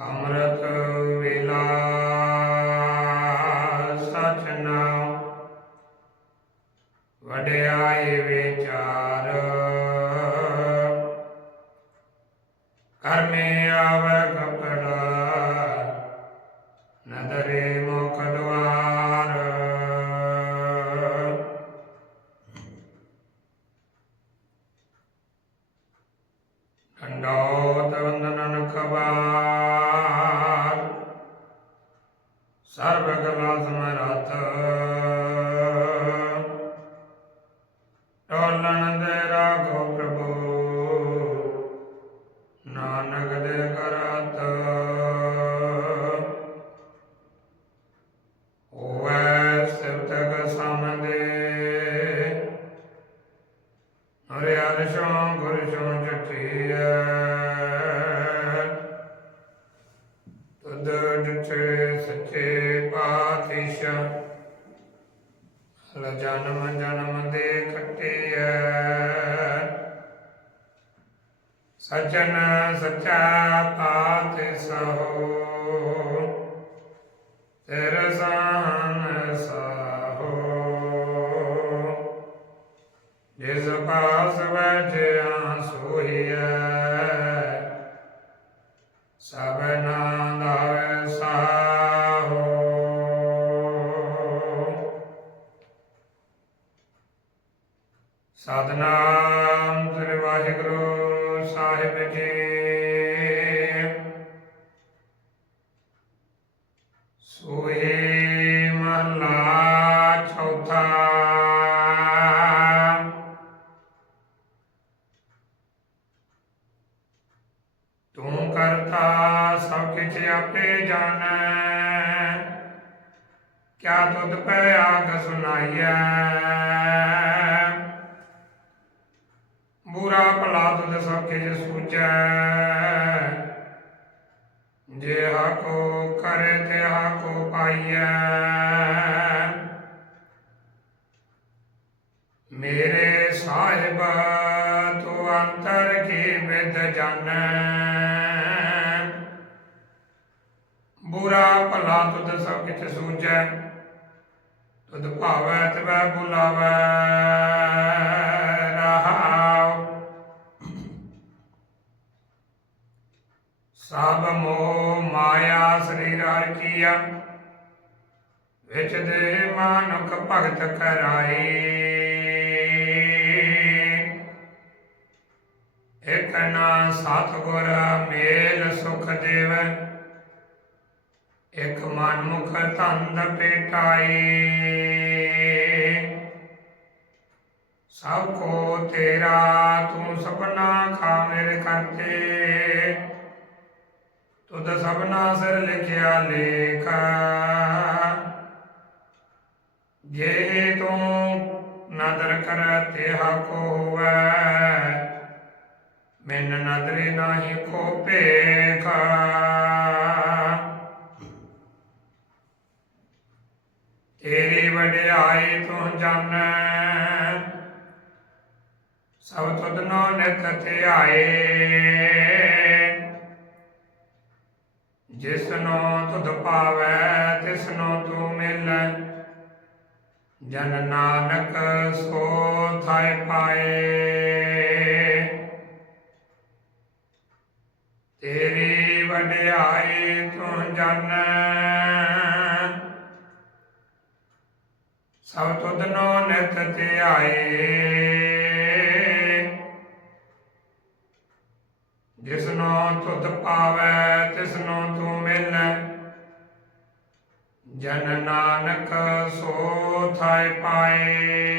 ਅੰਮ੍ਰਿਤ ਵੇਲਾ ਸਚ ਨਾਮ ਵਡਿਆਈ ਵਿਚਾਰ। ਕਰਮੇ ਆਵੈ ਕਪੜਾ ਨਦਰੇ ਮੁਖ ਦਵਾਰ। ਖੰਡੋਤ ਨਾਨਕ ਕਰਤ। ਹੋਵੈ ਸਿਵਤਕ ਸਮਦੇ ਹਰਿ ਅਰਸ਼ੋਂ ਗੁਰਸ਼ੋਂ ਚਠੀਐ ਤਦ ਡਿਠੇ ਸੱਚੇ ਪਾਤਸ਼ਾਹ ਲ ਜਨਮ ਜਨਮ ਦੇ ਖਟਿਐ ਸਜਣ ਸੱਚਾ ਤਾਤ ਸਹੋ। ਤੇਰ ਸਾਨ ਸਾਹੋ। ਜਿਸ ਪਾਸ ਬੈਠਿਆ ਸੋਹੀਐ ਸਭਨਾ ਦਾ ਸਾਹੋ। ਸਤਨਾਮ ਸ੍ਰੀ ਵਾਹਿਗੁਰੂ। ਸਾਹਿਬ ਜੀ ਸੋਹੇ ਮਹਲਾ ਚੌਥਾ ਤੂੰ ਕਰਤਾ ਸਭ ਕਿਛ ਆਪੇ ਜਾਣੈ ਕਿਆ ਤੁਧ ਪੈ ਆਗ ਸੁਨਾਈਐ ਭਲਾ ਤੁਧ ਸਭ ਕਿਛ ਸੂਝੈ ਜੇ ਹਾਕੋ ਕਰੇ ਤੇ ਹਾਕੋ ਪਾਈਐ। ਮੇਰੇ ਸਾਹਿਬ, ਤੂੰ ਅੰਤਰ ਕੀ ਵਿਦ ਜਾਣੈ? ਬੁਰਾ ਭਲਾ ਤੁਧ ਸਭ ਕਿਛ ਸੂਝੈ। ਤੁਧ ਭਾਵੈ ਤਵੈ ਬੁਲਾਵੈ। ਸਭ ਮੋਹ ਮਾਇਆ ਸਰੀਰ ਕੀਆ, ਵਿੱਚ ਦੇ ਮਾਨੁਖ ਭਗਤ ਕਰਾਈ ਇਕ ਨਾ ਸਤਿਗੁਰ ਮੇਲ ਸੁਖ ਦੇਵੈ, ਇਕ ਮਨ ਮੁਖ ਧੰਦ ਪੇਟਾਈ ਸਭ ਕੋ ਤੇਰਾ ਤੂੰ ਸਪਨਾ ਖਾ ਮੇਰੇ ਕਰਤੇ। ਤੁਧ ਸਭਨਾ ਸਿਰ ਲਿਖਿਆ ਲੇਖ। ਜੇ ਤੂੰ ਨਦਰ ਕਰ ਤਿਹਾ ਕੋ ਹੋਵੈ ਮੈਨ ਨਦਰੇ ਨਾਹੀ ਕੋ ਭੇਖ ਤੇਰੀ ਵਡਿਆਈ ਤੂੰ ਜਾਣੈ, ਸਭ ਤੁਧ ਨੋ ਨਿਤ ਧਿਆਏ। ਜਿਸਨੋ ਤੁਧ ਪਾਵੈ, ਤਿਸਨੋ ਤੂੰ ਮਿਲੈ। ਜਨ ਨਾਨਕ ਸੋ ਥਾਇ ਪਾਏ। ਤੇਰੀ ਵਡਿਆਈ ਤੂੰ ਜਾਣੈ। ਸਭ ਤੁਧ ਨੋ ਨਿਤ ਧਿਆਏ। ਜਿਸਨੋ ਤੁਧ ਪਾਵੈ ਤਿਸਨੋ ਤੂੰ ਮਿਲੈ। ਜਨ ਨਾਨਕ ਸੋ ਥਾਇ ਪਾਏ।